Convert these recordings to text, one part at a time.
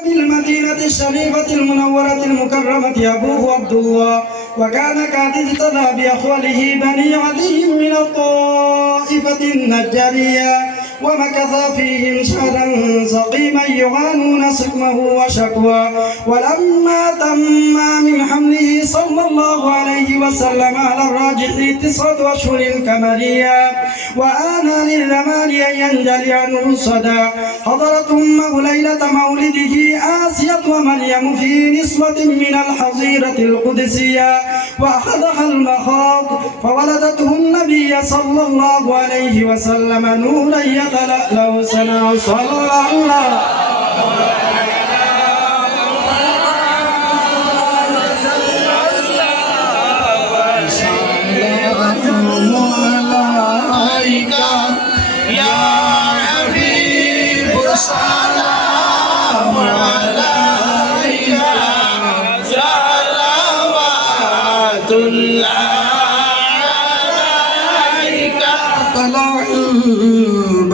بالمدينة الشريفة المنورة المكرمة أبوه عبد الله وكان قد اجتدى بأخوله بني علي من الطائفة النجارية ومكث فيهم شهرا سقيما يعانون سقمه وشكوى ولما تم من حمله صلى الله عليه وسلم على الراجح تسعة أشهر كمرية وآن للزمان أن ينجلي عنه الصدى حضرت أمه ليلة مولده آسية ومريم في نسوة من الحظيرة القدسية. وأخذها المخاض فولدته النبي صلى الله عليه وسلم نورا يتلألأ سنا صلى الله عليك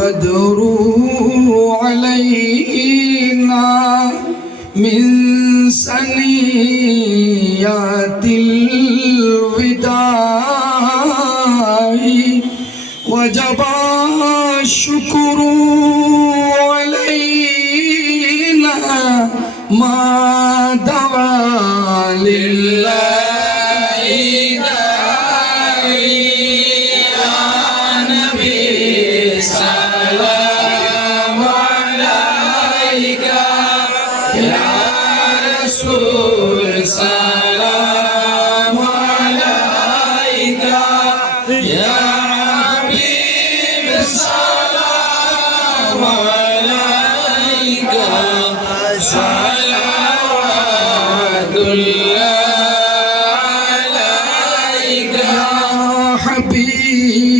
البدر علينا من سنيات الوداع. وجب الشكر علينا ما دعا لله. يا رسول سلام عليك يا حبيب سلام الله عليك حبيب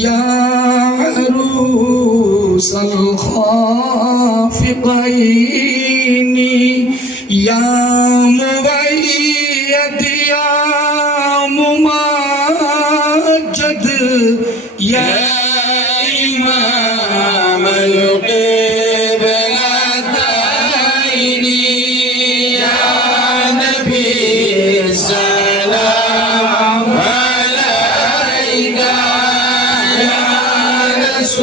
يا عروس الخافقين يا مبيد يا